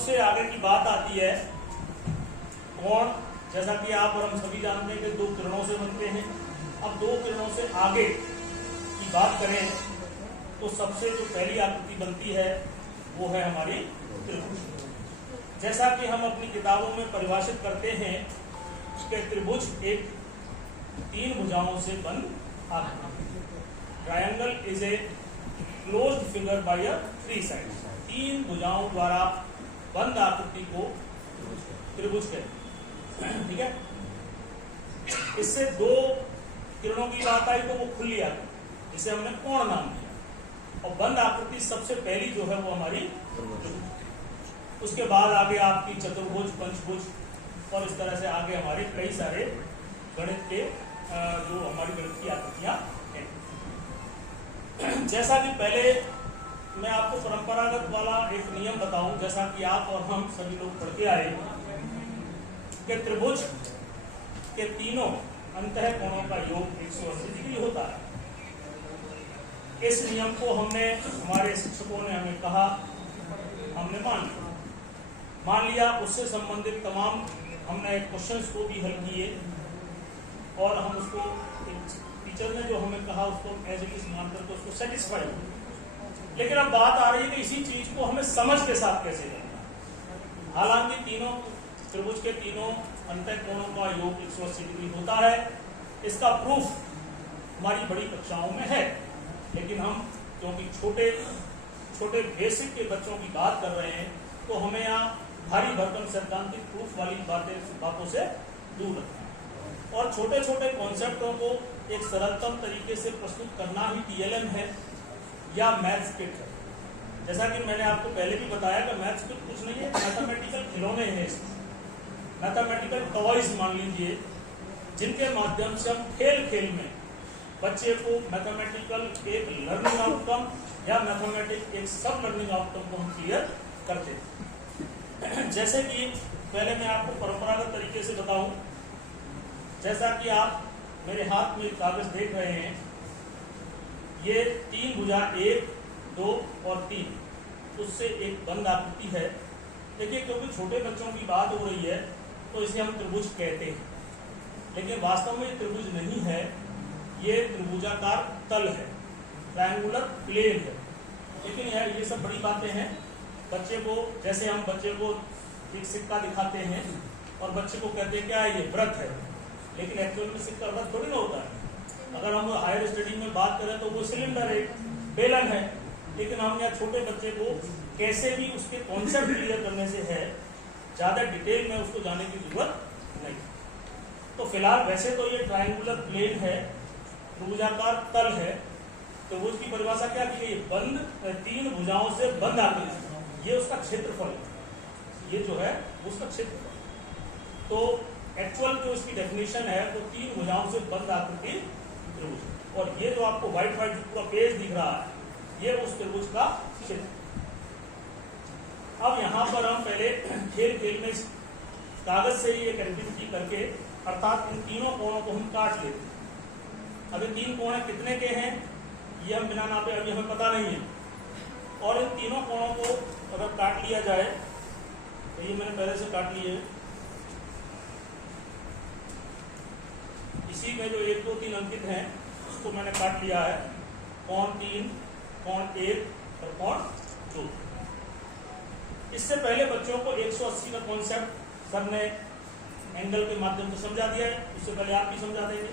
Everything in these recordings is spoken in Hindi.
से आगे की बात आती है कोण। जैसा कि आप और हम सभी जानते हैं कि दो किरणों से बनते हैं। अब दो किरणों से आगे की बात करें तो सबसे जो पहली आकृति बनती है वो है हमारी त्रिभुज। जैसा कि हम अपनी किताबों में परिभाषित करते हैं कि त्रिभुज एक तीन भुजाओं से बंद आकृति। Triangle is a closed figure by three side. तीन भुजाओं द्वारा बंद आकृति को त्रिभुज कहते हैं। ठीक है, इससे दो किरणों की बात आई तो वो खुली आकृति जिसे हमने कोण नाम दिया, और बंद आकृति सबसे पहली जो है वो हमारी त्रिभुज। उसके बाद आगे आपकी चतुर्भुज, पंचभुज और इस तरह से आगे हमारे कई सारे गणित के जो हमारी गणित की आकृतियां हैं। जैसा कि पहले मैं आपको परंपरागत वाला एक नियम बताऊं, जैसा कि आप और हम सभी लोग पढ़ के आए कि त्रिभुज के तीनों अंतः कोणों का योग 180 डिग्री होता है। इस नियम को हमने, हमारे शिक्षकों ने हमें कहा, हमने मान लिया। उससे संबंधित तमाम हमने क्वेश्चंस को भी हल किए और हम उसको टीचर ने जो हमें कहा उसको एज इट इज मान करके उसको सेटिस्फाई हो। लेकिन अब बात आ रही है कि इसी चीज को हमें समझ के साथ कैसे करना। हालांकि तीनों त्रिभुज के तीनों अंतः कोणों का योग 180 डिग्री होता है। इसका प्रूफ हमारी बड़ी कक्षाओं में है, लेकिन हम क्योंकि छोटे छोटे बेसिक के बच्चों की बात कर रहे हैं तो हमें यहाँ भारी भरकम सैद्धांतिक प्रूफ वाली बातों से दूर रखना है। और छोटे छोटे कॉन्सेप्टों को एक सरलतम तरीके से प्रस्तुत करना ही टीएलएम है या मैथ्स किट है। जैसा कि मैंने आपको पहले भी बताया कि मैथ्स किट कुछ नहीं है, मैथमेटिकल खिलौने हैं, मैथमेटिकल टॉयज मान लीजिए, जिनके माध्यम से हम खेल खेल में बच्चे को मैथमेटिकल एक लर्निंग आउटकम या मैथमेटिक्स एक सब लर्निंग आउटकम को हम क्लियर करते हैं। जैसे कि पहले मैं आपको परंपरागत तरीके से बताऊं, जैसा कि आप मेरे हाथ में कागज देख रहे हैं, ये तीन भुजा 1, 2 और 3 उससे एक बंद आकृति है। देखिए, क्योंकि छोटे बच्चों की बात हो रही है तो इसे हम त्रिभुज कहते हैं, लेकिन वास्तव में त्रिभुज नहीं है, ये त्रिभुजाकार तल है, ट्रायंगुलर प्लेन है। लेकिन ये सब बड़ी बातें हैं। बच्चे को, जैसे हम बच्चे को एक सिक्का दिखाते हैं और बच्चे को कहते हैं क्या ये व्रत है, लेकिन एक्चुअल में सिक्का व्रत थोड़ी ना होता है। अगर हम हायर स्टडी में बात करें तो वो सिलेंडर है, बेलन है, लेकिन हम यहाँ छोटे बच्चे को कैसे भी उसके कॉन्सेप्ट क्लियर करने से है, ज्यादा डिटेल में उसको जाने की जरूरत नहीं। तो फिलहाल वैसे तो ये ट्रायंगुलर प्लेन है, त्रिभुजाकार तल है, तो उसकी परिभाषा क्या की गई? बंद, तीन भुजाओं से बंद आकृति, ये उसका क्षेत्रफल है, ये जो है उसका क्षेत्रफल। तो एक्चुअल जो इसकी डेफिनेशन है वो तीन भुजाओं से बंद आकृति त्रिभुज, और ये जो आपको व्हाइट व्हाइट पूरा पेज दिख रहा है ये उस त्रिभुज का क्षेत्र। अब यहाँ पर हम पहले खेल खेल में कागज से ही एक एक्टिविटी करके, अर्थात इन तीनों कोणों को हम काट लेते हैं। अब ये तीन कोण कितने के हैं ये हम बिना नापे अभी हमें पता नहीं है, और इन तीनों कोणों को अगर काट लिया जाए तो ये मैंने पहले से काट लिए, इसी में जो 1, 2, 3 अंकित हैं उसको मैंने काट लिया है। कोण 3, कोण 1 और कोण 2। इससे पहले बच्चों को 180 का कॉन्सेप्ट सर ने एंगल के माध्यम से समझा दिया है, उससे पहले आप भी समझा देंगे।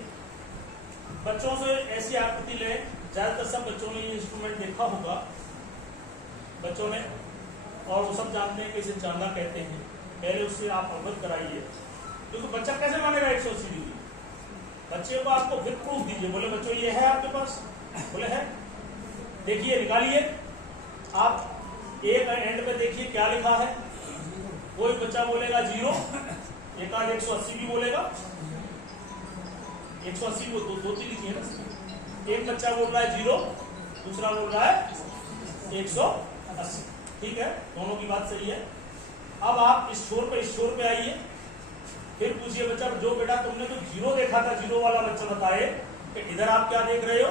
बच्चों से ऐसी आकृति लें, ज्यादातर सब बच्चों ने ये इंस्ट्रूमेंट देखा होगा बच्चों ने, और वो सब जानते हैं कि इसे चांदा कहते हैं। पहले उससे आप अवगत कराइए, क्योंकि बच्चा कैसे मानेगा 180 डिग्री। बच्चे को आपको विद प्रूफ दीजिए, बोले बच्चों ये है आपके पास, बोले है, देखिए निकालिए। आप एक एंड पे देखिए क्या लिखा है, कोई बच्चा बोलेगा 0, एक आध 180 भी बोलेगा, 180 को दो तीन लिखी है ना। एक बच्चा बोल रहा है 0, दूसरा बोल रहा है 180। ठीक है, दोनों की बात सही है। अब आप इस छोर पे आइए, फिर पूछिए बच्चा, जो बेटा तुमने तो 0 देखा था, 0 वाला बच्चा बताए कि इधर आप क्या देख रहे हो?